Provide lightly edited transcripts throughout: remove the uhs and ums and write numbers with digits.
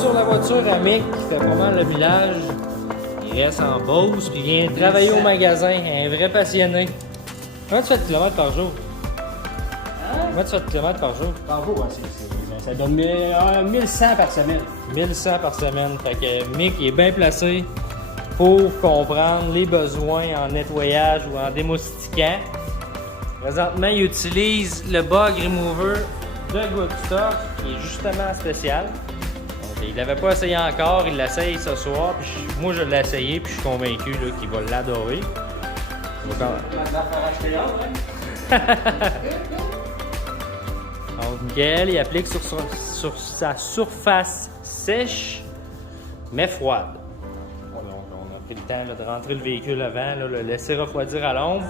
sur la voiture à Mick qui fait pas mal le millage. Il reste en Beauce puis il vient travailler au magasin. Un vrai passionné. Comment tu fais de kilomètres par jour? Comment tu fais de kilomètres par jour? Par jour, ça donne 1100 par semaine. 1100 par semaine. Fait que Mick il est bien placé pour comprendre les besoins en nettoyage ou en démoustiquant. Présentement, il utilise le bug remover de Goodstuff qui est justement spécial. Donc, il l'avait pas essayé encore, il l'essaye ce soir. Puis moi, je l'ai essayé puis je suis convaincu qu'il va l'adorer. Donc, Miguel, il applique sur sa surface sèche mais froide. On a pris le temps de rentrer le véhicule avant, le laisser refroidir à l'ombre.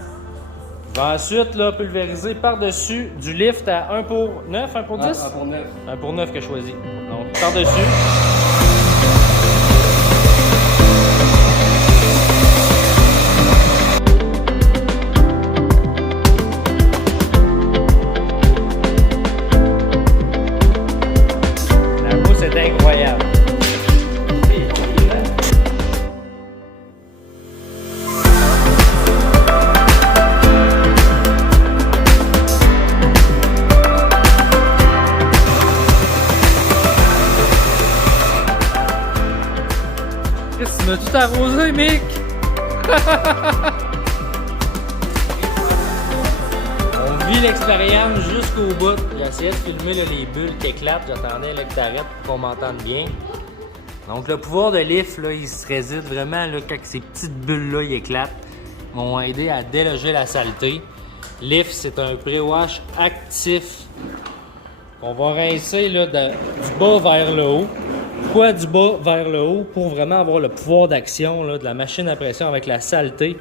Il va ensuite pulvériser par-dessus du lift à 1 pour 9, 1 pour 10? 1 pour 9. 1 pour 9 que je choisis. Donc, par-dessus. La mousse est incroyable. Tu m'as tout arrosé, Mick! On vit l'expérience jusqu'au bout. J'ai essayé de filmer les bulles qui éclatent. J'attendais que t'arrêtes pour qu'on m'entende bien. Donc le pouvoir de lift, il se réside vraiment quand ces petites bulles-là éclatent. M'ont aidé à déloger la saleté. Lift, c'est un pré-wash actif. On va rincer du bas vers le haut. Pourquoi du bas vers le haut? Pour vraiment avoir le pouvoir d'action de la machine à pression avec la saleté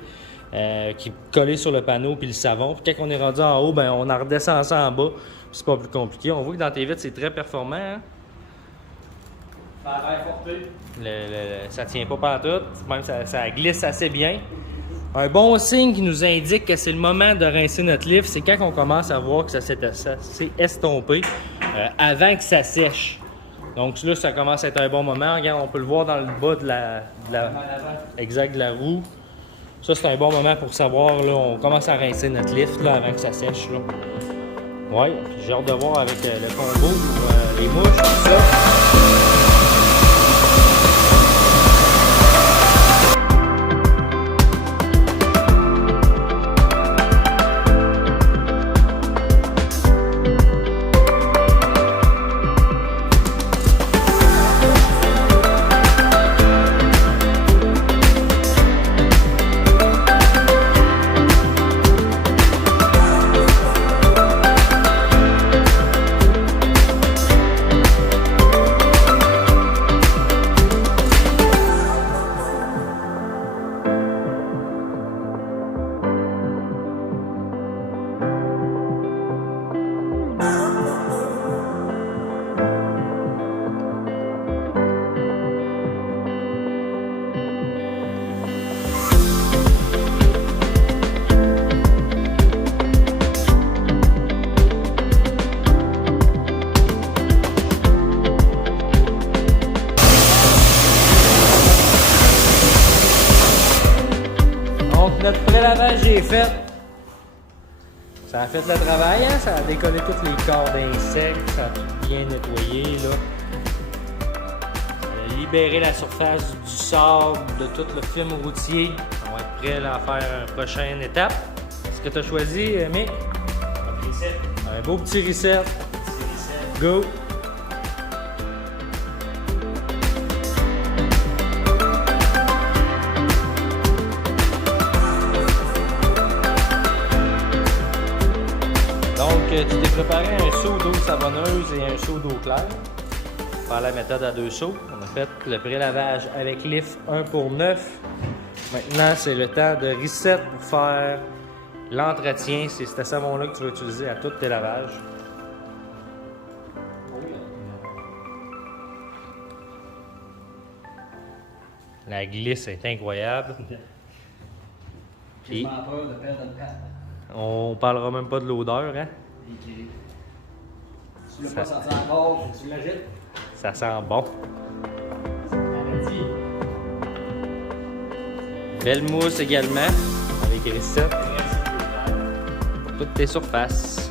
qui est collée sur le panneau puis le savon. Puis quand on est rendu en haut, ben, on en redescend ça en bas. C'est pas plus compliqué. On voit que dans tes vitres, c'est très performant. Hein? Ça a l'air porté. Ça tient pas partout. Même ça glisse assez bien. Un bon signe qui nous indique que c'est le moment de rincer notre lift, c'est quand on commence à voir que ça s'est estompé avant que ça sèche. Donc là, ça commence à être un bon moment. Regarde, on peut le voir dans le bas de la roue. Ça, c'est un bon moment pour savoir, on commence à rincer notre lift avant que ça sèche. Ouais, j'ai hâte de voir avec le combo, les mouches, tout ça. Notre prélavage est fait. Ça a fait le travail, hein? Ça a décollé tous les corps d'insectes, ça a tout bien nettoyé, là. Ça a libéré la surface du sable, de tout le film routier. On va être prêt à faire une prochaine étape. Est-ce que tu as choisi, Mick? Un beau petit reset. Go! Tu t'es préparé un seau d'eau savonneuse et un seau d'eau claire. Par la méthode à 2 seaux. On a fait le prélavage avec lift 1 pour 9. Maintenant, c'est le temps de reset pour faire l'entretien. C'est ce savon-là que tu vas utiliser à tous tes lavages. La glisse est incroyable. Puis, on parlera même pas de l'odeur, hein? Tu l'as pas senti encore, tu l'agites? Ça sent bon. Belle mousse également, avec recette pour toutes tes surfaces.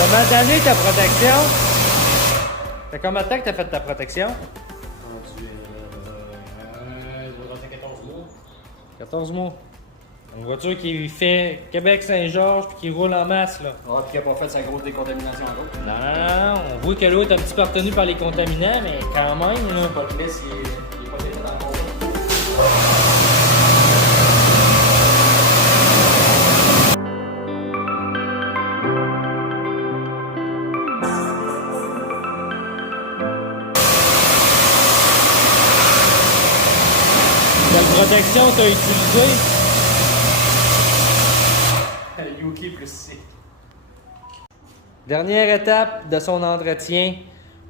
Comment t'as donné ta protection? T'as combien de temps que t'as fait ta protection? Je vais rentrer 14 mois. 14 mois. Une voiture qui fait Québec-Saint-Georges puis qui roule en masse, là. Ah, puis qui n'a pas fait sa grosse décontamination encore. Non, on voit que l'eau est un petit peu retenue par les contaminants, mais quand même, là. Pas le glisse, il est pas déjà dans le fond. Quelle protection t'as utilisée? Yuki plus C. Dernière étape de son entretien,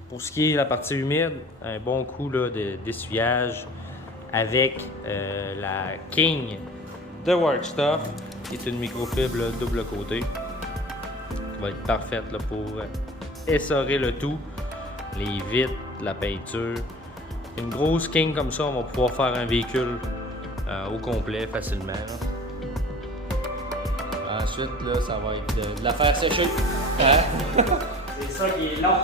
pour ce qui est la partie humide, un bon coup là, d'essuyage avec la King de Workstuff, qui est une microfibre là, double côté, qui va être parfaite là, pour essorer le tout, les vitres, la peinture. Une grosse King comme ça, on va pouvoir faire un véhicule au complet facilement. Là. Ensuite, là, ça va être de la faire sécher. Hein? C'est ça qui est long.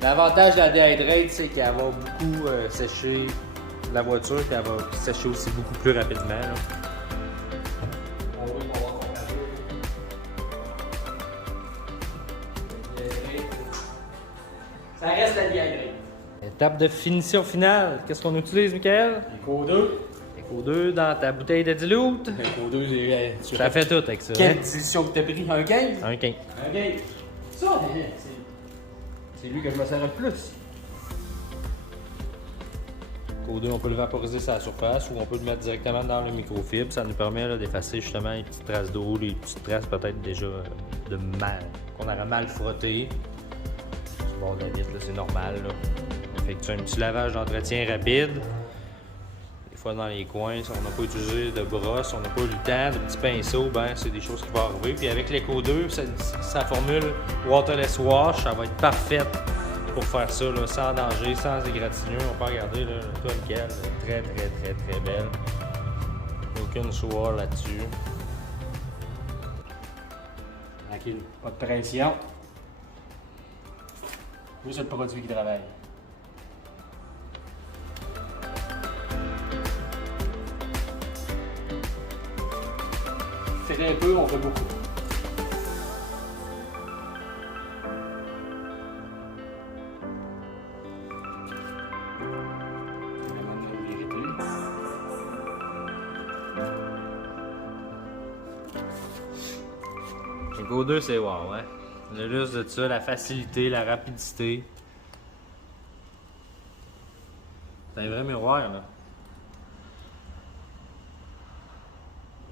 L'avantage de la Dehydrate, c'est qu'elle va beaucoup sécher la voiture et elle va sécher aussi beaucoup plus rapidement. Là. On va pouvoir comparer. Ça reste la Dehydrate. Étape de finition finale. Qu'est-ce qu'on utilise, Michael? Eco 2. Eco 2 dans ta bouteille de dilute. Eco 2, c'est. Ça fait tout avec ça. Quelle Hein? décision que t'as pris? Un 15? Un 15. Un 15. Ça, c'est lui que je me sers le plus. Eco 2, on peut le vaporiser sur la surface ou on peut le mettre directement dans le microfibre. Ça nous permet là, d'effacer justement les petites traces d'eau, les petites traces peut-être déjà de mal, qu'on aurait mal frotté. C'est bon, la vitre, là, c'est normal. Là. Effectuer un petit lavage d'entretien rapide. Des fois dans les coins, si on n'a pas utilisé de brosse, on n'a pas eu le temps, de petits pinceaux, ben c'est des choses qui vont arriver. Puis avec l'Eco 2, sa formule Waterless Wash, ça va être parfaite pour faire ça, là, sans danger, sans égratignure. On peut regarder, là, le toit nickel, très très très très belle. Aucune soie là-dessus. Tranquille, pas de pression. Juste le produit qui travaille. Fait un peu, on fait beaucoup. Eco 2, c'est wow, hein? Le luxe de ça, la facilité, la rapidité. C'est un vrai miroir, là.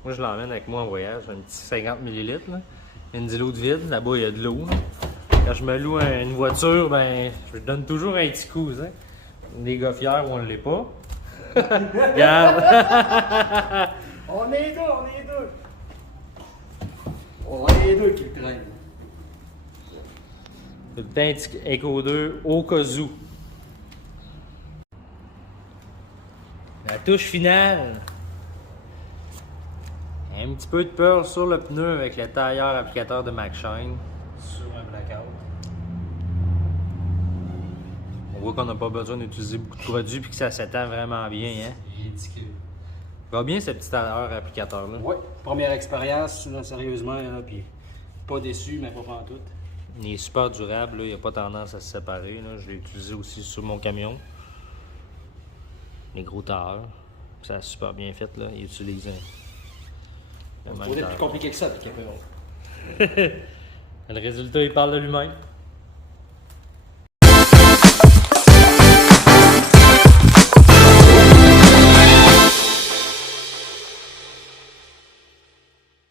Moi, je l'emmène avec moi en voyage, un petit 50 ml, là. Une dilute vide, là-bas, il y a de l'eau. Quand je me loue une voiture, ben, je donne toujours un petit coup, hein. Les goffières où on ne l'est pas. Regarde! On est deux, on est deux. On est rien d'autre qui le traîne. Tout le temps un petit Echo 2 au cas où. La touche finale. Un petit peu de pearl sur le pneu avec le tailleur applicateur de McShane sur un blackout. On voit qu'on n'a pas besoin d'utiliser beaucoup de produits et que ça s'étend vraiment bien. Hein? C'est ridicule. Va bien ce petit tailleur applicateur-là. Ouais, première expérience, là, sérieusement, là, puis pas déçu, mais pas pantoute. Il est super durable, là. Il n'a pas tendance à se séparer. Là. Je l'ai utilisé aussi sur mon camion. Les gros tailleurs. Ça a super bien fait. Là. Il utilise un C'est plus compliqué que ça, puis qu'il y a pas Le résultat, il parle de lui-même.